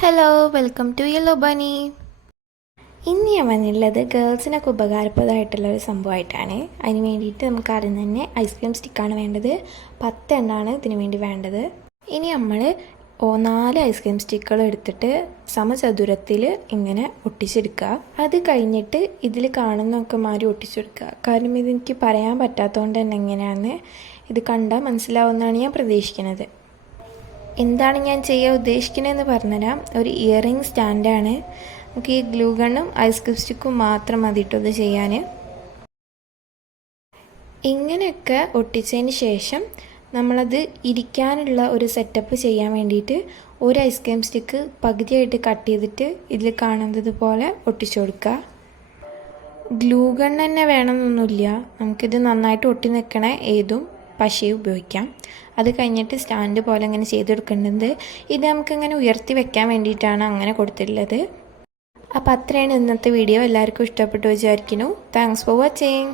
Hello welcome to yellow bunny ഇന്ന് ഞാൻ വന്നിട്ടുള്ളത് ഗേൾസിനൊക്കെ ഉപകാരപ്രദമായിട്ടുള്ള ഒരു സംഭവമായിട്ടാണ്. അതിന് വേണ്ടിയിട്ട് നമുക്ക് ആദ്യം തന്നെ ഐസ്ക്രീം സ്റ്റിക്കാണ് വേണ്ടത്. പത്ത് എണ്ണാണ് ഇതിന് വേണ്ടി വേണ്ടത്. ഇനി നമ്മൾ നാല് ഐസ്ക്രീം സ്റ്റിക്കുകൾ എടുത്തിട്ട് സമചതുരത്തിൽ ഇങ്ങനെ ഒട്ടിച്ചെടുക്കുക. അത് കഴിഞ്ഞിട്ട് ഇതിൽ കാണുന്നൊക്കെ മാറി ഒട്ടിച്ചെടുക്കുക. കാരണം ഇതെനിക്ക് പറയാൻ പറ്റാത്തതുകൊണ്ട് തന്നെ എങ്ങനെയാണെന്ന് ഇത് കണ്ടാൽ മനസ്സിലാവുമെന്നാണ് ഞാൻ പ്രതീക്ഷിക്കുന്നത്. എന്താണ് ഞാൻ ചെയ്യാൻ ഉദ്ദേശിക്കുന്നതെന്ന് പറഞ്ഞുതരാം. ഒരു ഇയറിംഗ് സ്റ്റാൻഡാണ് നമുക്ക് ഈ ഗ്ലൂ ഗണ്ണും ഐസ്ക്രീം സ്റ്റിക്കും മാത്രം മതി കേട്ടോ ഇത് ചെയ്യാൻ. ഇങ്ങനെയൊക്കെ ഒട്ടിച്ചതിന് ശേഷം നമ്മളത് ഇരിക്കാനുള്ള ഒരു സെറ്റപ്പ് ചെയ്യാൻ വേണ്ടിയിട്ട് ഒരു ഐസ്ക്രീം സ്റ്റിക്ക് പകുതിയായിട്ട് കട്ട് ചെയ്തിട്ട് ഇതിൽ കാണുന്നത് പോലെ ഒട്ടിച്ചു കൊടുക്കുക. ഗ്ലൂ ഗൺ തന്നെ വേണമെന്നൊന്നുമില്ല. നമുക്കിത് നന്നായിട്ട് ഒട്ടി നിൽക്കണേ ഏതും. പശയും ഉപയോഗിക്കാം. അത് കഴിഞ്ഞിട്ട് സ്റ്റാൻഡ് പോലെ ഇങ്ങനെ ചെയ്തെടുക്കേണ്ടത് ഇത് നമുക്കിങ്ങനെ ഉയർത്തി വെക്കാൻ വേണ്ടിയിട്ടാണ് അങ്ങനെ കൊടുത്തിട്ടുള്ളത്. അപ്പോൾ അത്രയാണ് ഇന്നത്തെ വീഡിയോ എല്ലാവർക്കും ഇഷ്ടപ്പെട്ടു വിചാരിക്കുന്നു. Thanks for watching